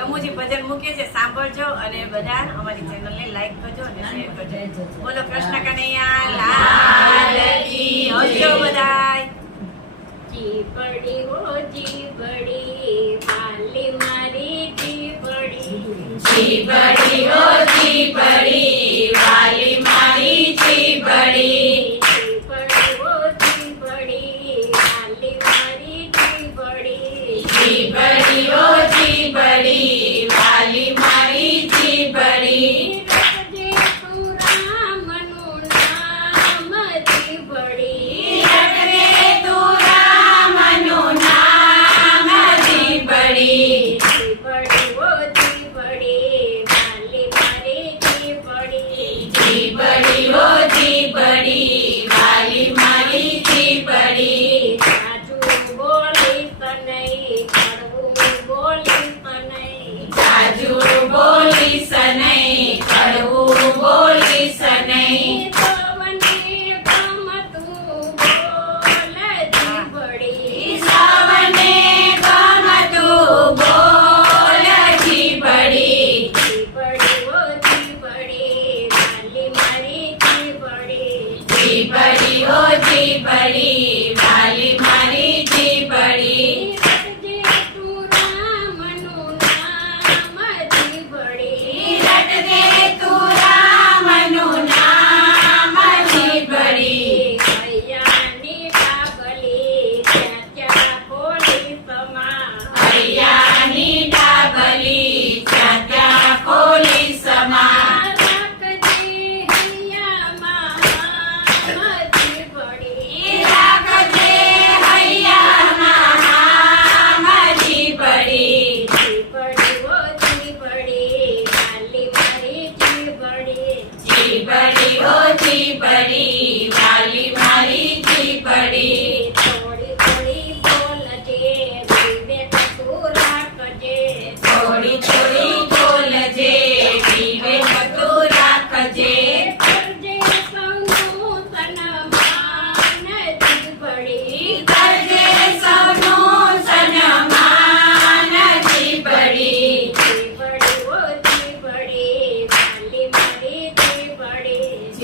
રમૂજી ભજન મૂકે છે સાંભળજો અને બધા અમારી ચેનલને લાઈક કરજો અને શેર કરજો. બોલો કૃષ્ણ કનૈયા લાલ કી હજો બધાય. જીપડી હો જીપડી વાલી મારી જી પડી હો જીપડી बड़ी होती बड़ी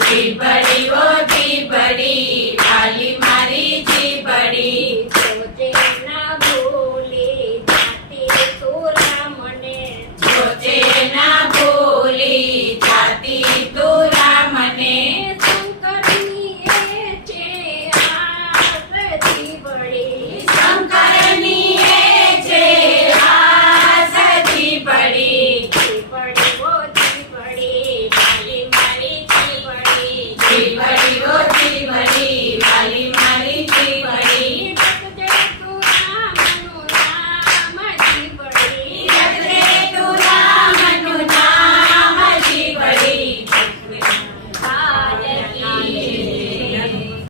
Be buddy, oh, be buddy.